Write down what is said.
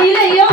நிலையோ